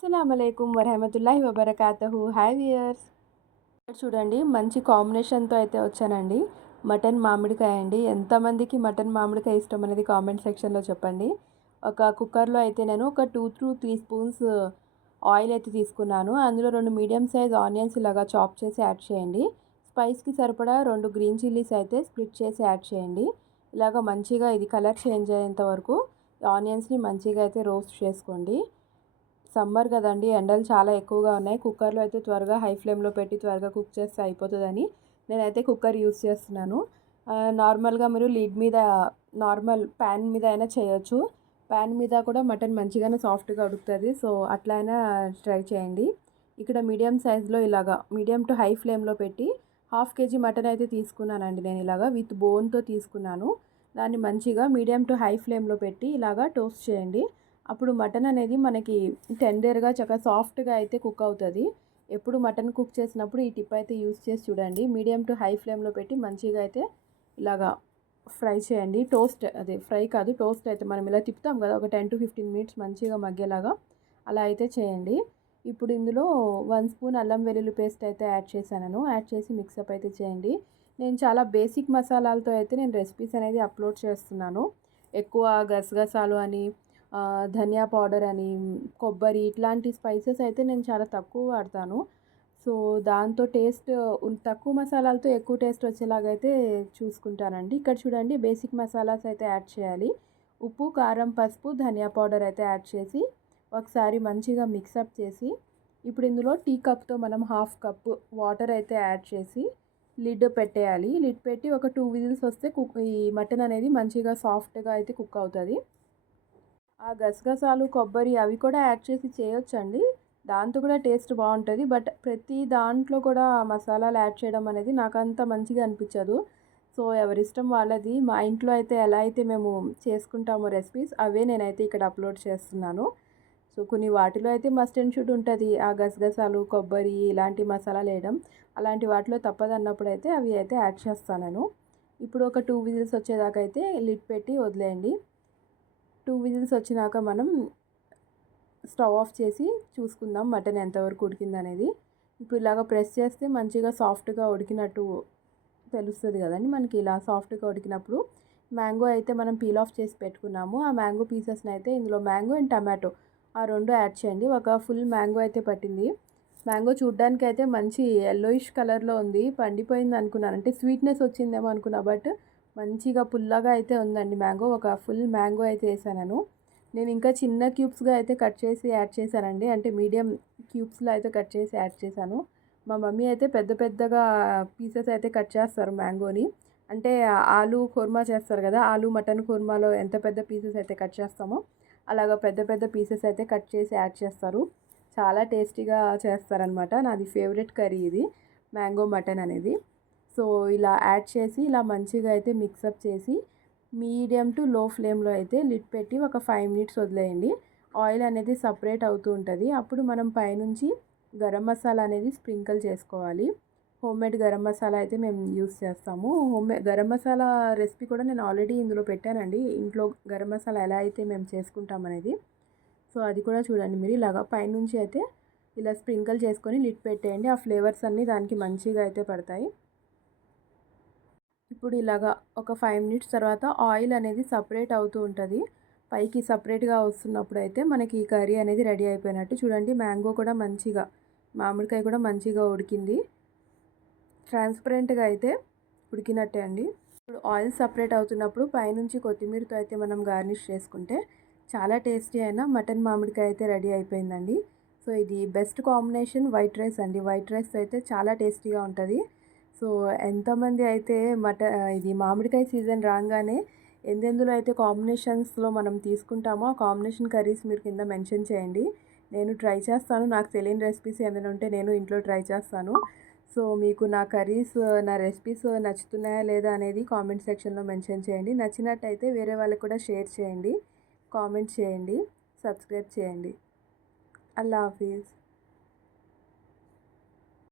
అస్సలాముఅలైకుం వరహమతుల్లాహి వబర్కాతుహు. Hi viewers, చూడండి మంచి కాంబినేషన్తో అయితే వచ్చానండి. మటన్ మామిడికాయ అండి. ఎంతమందికి మటన్ మామిడికాయ ఇష్టం అనేది కామెంట్ సెక్షన్లో చెప్పండి. ఒక కుక్కర్లో అయితే నేను ఒక 2 to 3 స్పూన్స్ ఆయిల్ అయితే తీసుకున్నాను. అందులో 2 మీడియం సైజ్ ఆనియన్స్ ఇలాగా చాప్ చేసి యాడ్ చేయండి. స్పైస్కి సరిపడా 2 గ్రీన్ చిల్లీస్ అయితే స్ప్లిట్ చేసి యాడ్ చేయండి. ఇలాగ మంచిగా ఇది కలర్ చేంజ్ అయ్యేంత వరకు ఆనియన్స్ని మంచిగా అయితే రోస్ట్ చేసుకోండి. సమ్మర్ కదండి, ఎండలు చాలా ఎక్కువగా ఉన్నాయి. కుక్కర్లో అయితే త్వరగా హై ఫ్లేమ్లో పెట్టి త్వరగా కుక్ చేస్తే అయిపోతుందని నేనైతే కుక్కర్ యూస్ చేస్తున్నాను. నార్మల్గా మీరు లిడ్ మీద నార్మల్ ప్యాన్ మీద అయినా చేయొచ్చు. ప్యాన్ మీద కూడా మటన్ మంచిగానే సాఫ్ట్గా ఉడుకుతుంది. సో అట్లా అయినా ట్రై చేయండి. ఇక్కడ మీడియం సైజులో ఇలాగా మీడియం టు హై ఫ్లేమ్లో పెట్టి 1/2 kg మటన్ అయితే తీసుకున్నానండి. నేను ఇలాగా విత్ బోన్తో తీసుకున్నాను. దాన్ని మంచిగా మీడియం టు హై ఫ్లేమ్లో పెట్టి ఇలాగా టోస్ట్ చేయండి. అప్పుడు మటన్ అనేది మనకి టెండర్గా చక్కగా సాఫ్ట్గా అయితే కుక్ అవుతుంది. ఎప్పుడు మటన్ కుక్ చేసినప్పుడు ఈ టిప్ అయితే యూస్ చేసి చూడండి. మీడియం టు హై ఫ్లేమ్లో పెట్టి మంచిగా అయితే ఇలాగా ఫ్రై చేయండి. టోస్ట్ అదే ఫ్రై కాదు, టోస్ట్ అయితే మనం ఇలా తిప్పుతాం కదా, ఒక 10 to 15 మినిట్స్ మంచిగా మగ్గేలాగా అలా అయితే చేయండి. ఇప్పుడు ఇందులో 1 స్పూన్ అల్లం వెల్లుల్లి పేస్ట్ అయితే యాడ్ చేశాను. యాడ్ చేసి మిక్సప్ అయితే చేయండి. నేను చాలా బేసిక్ మసాలాలతో అయితే నేను రెసిపీస్ అనేది అప్లోడ్ చేస్తున్నాను. ఎక్కువ గసగసాలు అని ధనియా పౌడర్ అని కొబ్బరి ఇట్లాంటి స్పైసెస్ అయితే నేను చాలా తక్కువ వాడతాను. సో దాంతో టేస్ట్ తక్కువ మసాలాలతో ఎక్కువ టేస్ట్ వచ్చేలాగైతే చూసుకుంటానండి. ఇక్కడ చూడండి బేసిక్ మసాలాస్ అయితే యాడ్ చేయాలి. ఉప్పు, కారం, పసుపు, ధనియా పౌడర్ అయితే యాడ్ చేసి ఒకసారి మంచిగా మిక్సప్ చేసి ఇప్పుడు ఇందులో టీ కప్తో మనం 1/2 కప్ వాటర్ అయితే యాడ్ చేసి లిడ్ పెట్టేయాలి. లిడ్ పెట్టి ఒక 2 విజిల్స్ వస్తే ఈ మటన్ అనేది మంచిగా సాఫ్ట్గా అయితే కుక్ అవుతుంది. ఆ గసగసాలు, కొబ్బరి అవి కూడా యాడ్ చేసి చేయొచ్చండి. దాంతో కూడా టేస్ట్ బాగుంటుంది. బట్ ప్రతి దాంట్లో కూడా మసాలాలు యాడ్ చేయడం అనేది నాకు అంత మంచిగా అనిపించదు. సో ఎవరిష్టం వాళ్ళది. మా ఇంట్లో అయితే ఎలా అయితే మేము చేసుకుంటామో రెసిపీస్ అవే నేనైతే ఇక్కడ అప్లోడ్ చేస్తున్నాను. సో కొన్ని వాటిలో అయితే మస్ట్ అండ్ షుడ్ ఉంటుంది ఆ గసగసాలు, కొబ్బరి ఇలాంటి మసాలాలు వేయడం. అలాంటి వాటిలో తప్పదన్నప్పుడు అయితే అవి అయితే యాడ్ చేస్తాను నేను. ఇప్పుడు ఒక 2 విజిల్స్ వచ్చేదాకా అయితే లిడ్ పెట్టి వదిలేయండి. 2 విజిల్స్ వచ్చినాక మనం స్టవ్ ఆఫ్ చేసి చూసుకుందాం మటన్ ఎంతవరకు ఉడికిందనేది. ఇప్పుడు ఇలాగ ప్రెస్ చేస్తే మంచిగా సాఫ్ట్గా ఉడికినట్టు తెలుస్తుంది కదండి మనకి. ఇలా సాఫ్ట్గా ఉడికినప్పుడు మ్యాంగో అయితే మనం పీల్ ఆఫ్ చేసి పెట్టుకున్నాము. ఆ మ్యాంగో పీసెస్ని అయితే ఇందులో మ్యాంగో అండ్ టమాటో ఆ 2 యాడ్ చేయండి. ఒక ఫుల్ మ్యాంగో అయితే పట్టింది. మ్యాంగో చూడ్డానికి అయితే మంచి ఎల్లోయిష్ కలర్లో ఉంది. పండిపోయింది అనుకున్నాను, అంటే స్వీట్నెస్ వచ్చిందేమో అనుకున్నా. బట్ మంచిగా పుల్లగా అయితే ఉందండి మ్యాంగో. ఒక ఫుల్ మ్యాంగో అయితే వేసాను నేను. ఇంకా చిన్న క్యూబ్స్గా అయితే కట్ చేసి యాడ్ చేశానండి. అంటే మీడియం క్యూబ్స్లో అయితే కట్ చేసి యాడ్ చేశాను. మా మమ్మీ అయితే పెద్ద పెద్దగా పీసెస్ అయితే కట్ చేస్తారు మ్యాంగోని. అంటే ఆలు కుర్మా చేస్తారు కదా, ఆలు మటన్ కుర్మాలో ఎంత పెద్ద పీసెస్ అయితే కట్ చేస్తామో అలాగ పెద్ద పెద్ద పీసెస్ అయితే కట్ చేసి యాడ్ చేస్తారు. చాలా టేస్టీగా చేస్తారనమాట. నాది ఫేవరెట్ కర్రీ ఇది, మ్యాంగో మటన్ అనేది. సో ఇలా యాడ్ చేసి ఇలా మంచిగా అయితే మిక్సప్ చేసి మీడియం టు లో ఫ్లేమ్లో అయితే లిడ్ పెట్టి ఒక 5 మినిట్స్ వదిలేయండి. ఆయిల్ అనేది సపరేట్ అవుతూ ఉంటుంది. అప్పుడు మనం పైనుంచి గరం మసాలా అనేది స్ప్రింకిల్ చేసుకోవాలి. హోమ్మేడ్ గరం మసాలా అయితే మేము యూస్ చేస్తాము. గరం మసాలా రెసిపీ కూడా నేను ఆల్రెడీ ఇందులో పెట్టానండి. ఇంట్లో గరం మసాలా ఎలా అయితే మేము చేసుకుంటాం అనేది. సో అది కూడా చూడండి మీరు. ఇలాగా పైనుంచి అయితే ఇలా స్ప్రింకిల్ చేసుకొని లిడ్ పెట్టేయండి. ఆ ఫ్లేవర్స్ అన్నీ దానికి మంచిగా అయితే పడతాయి. ఇప్పుడు ఇలాగా ఒక 5 మినిట్స్ తర్వాత ఆయిల్ అనేది సపరేట్ అవుతూ ఉంటుంది. పైకి సపరేట్గా వస్తున్నప్పుడు అయితే మనకి ఈ కర్రీ అనేది రెడీ అయిపోయినట్టు. చూడండి మ్యాంగో కూడా మంచిగా, మామిడికాయ కూడా మంచిగా ఉడికింది. ట్రాన్స్పరెంట్గా అయితే ఉడికినట్టే అండి. ఇప్పుడు ఆయిల్ సపరేట్ అవుతున్నప్పుడు పైనుంచి కొత్తిమీరతో అయితే మనం గార్నిష్ చేసుకుంటే చాలా టేస్టీ అయిన మటన్ మామిడికాయ అయితే రెడీ అయిపోయిందండి. సో ఇది బెస్ట్ కాంబినేషన్ వైట్ రైస్ అండి. వైట్ రైస్ అయితే చాలా టేస్టీగా ఉంటుంది. సో ఎంతమంది అయితే ఇది మామిడికాయ సీజన్ రాగానే ఎందెందులో అయితే కాంబినేషన్స్లో మనం తీసుకుంటామో ఆ కాంబినేషన్ కర్రీస్ మీరు కింద మెన్షన్ చేయండి. నేను ట్రై చేస్తాను. నాకు తెలియని రెసిపీస్ ఏమైనా ఉంటే నేను ఇంట్లో ట్రై చేస్తాను. సో మీకు నా కర్రీస్, నా రెసిపీస్ నచ్చుతున్నాయా లేదా అనేది కామెంట్ సెక్షన్లో మెన్షన్ చేయండి. నచ్చినట్టయితే వేరే వాళ్ళకి కూడా షేర్ చేయండి, కామెంట్ చేయండి, సబ్స్క్రైబ్ చేయండి. అల్లా హాఫీజ్.